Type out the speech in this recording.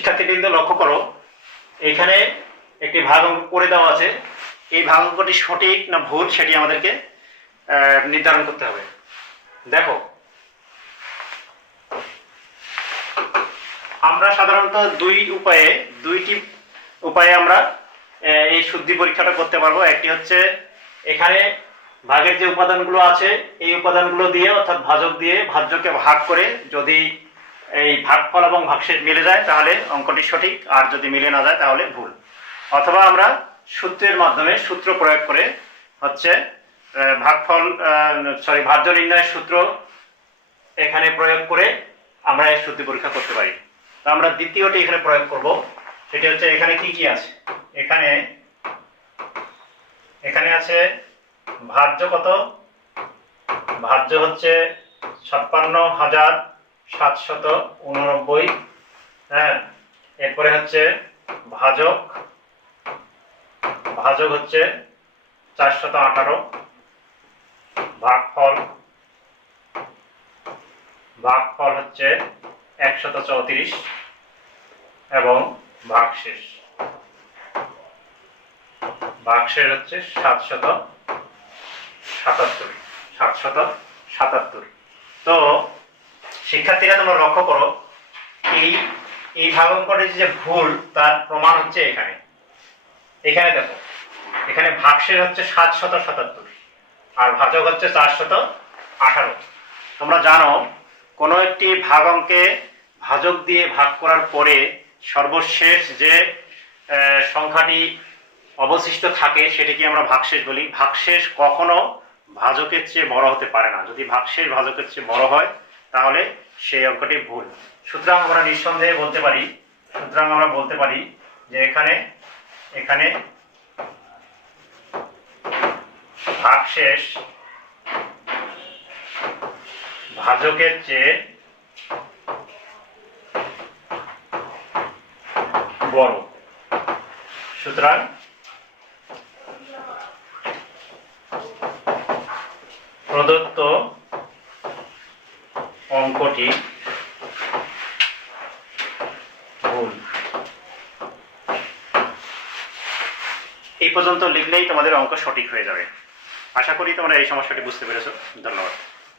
শিক্ষার্থীবৃন্দ লক্ষ্য করো, এখানে একটি ভাগ অঙ্ক করে দেওয়া আছে। এই ভাগ অঙ্কটি সঠিক না ভুল সেটি আমাদেরকে নির্ধারণ করতে হবে। দেখো, আমরা সাধারণত দুই উপায়ে, দুইটি উপায়ে আমরা এই শুদ্ধি পরীক্ষাটা করতে পারব। একটি হচ্ছে, এখানে ভাগের যে উপাদানগুলো আছে, এই উপাদানগুলো দিয়ে অর্থাৎ ভাজক দিয়ে ভাজ্যকে ভাগ করে যদি এই ভাগফল এবং ভাগশেষ মিলে যায়, তাহলে অঙ্কটি সঠিক। আর যদি মিলে না যায়, তাহলে ভুল। অথবা আমরা সূত্রের মাধ্যমে সূত্র প্রয়োগ করে হচ্ছে ভাগফল সরি ভাজ্য নির্ণয়ের সূত্র এখানে প্রয়োগ করে আমরা এই শুদ্ধি পরীক্ষা করতে পারি। তো আমরা দ্বিতীয়টি এখানে প্রয়োগ করব। সেটি হচ্ছে, এখানে কি কি আছে? এখানে এখানে আছে ভাজ্য কত? ভাজ্য হচ্ছে ছাপ্পান্ন হাজার সাতশত উননব্বই। হ্যাঁ এরপরে হচ্ছে ভাজক। ভাজক হচ্ছে চারশত আঠারো। ভাগফল। ভাগফল হচ্ছে একশত চৌত্রিশ এবং ভাগশেষ। ভাগশেষ হচ্ছে সাতশত সাতাত্তর। সাতশত সাতাত্তর। তো শিক্ষার্থীরা তোমরা লক্ষ্য করো, এই এই ভাগঙ্কটের যে ভুল, তার প্রমাণ হচ্ছে এখানে। এখানে দেখো, এখানে ভাগশেষ হচ্ছে সাতশত সাতাত্তর, আর ভাজক হচ্ছে চারশত আঠারো। তোমরা জানো, কোনো একটি ভাগ অঙ্কে ভাজক দিয়ে ভাগ করার পরে সর্বশেষ যে সংখ্যাটি অবশিষ্ট থাকে, সেটিকে আমরা ভাগশেষ বলি। ভাগশেষ কখনো ভাজকের চেয়ে বড় হতে পারে না। যদি ভাগশেষ ভাজকের চেয়ে বড় হয় তাহলে সেই অঙ্কটি ভুল। সুতরাং আমরা নিঃসন্দেহে বলতে পারি, সুতরাং আমরা বলতে পারি যে এখানে এখানে ভাগশেষ ভাজকের চেয়ে বড়। সুতরাং প্রদত্ত অঙ্কটি ভুল। এই পর্যন্ত লিখলেই তোমাদের অঙ্ক সঠিক হয়ে যাবে। আশা করি তোমরা এই সমস্যাটি বুঝতে পেরেছ। ধন্যবাদ।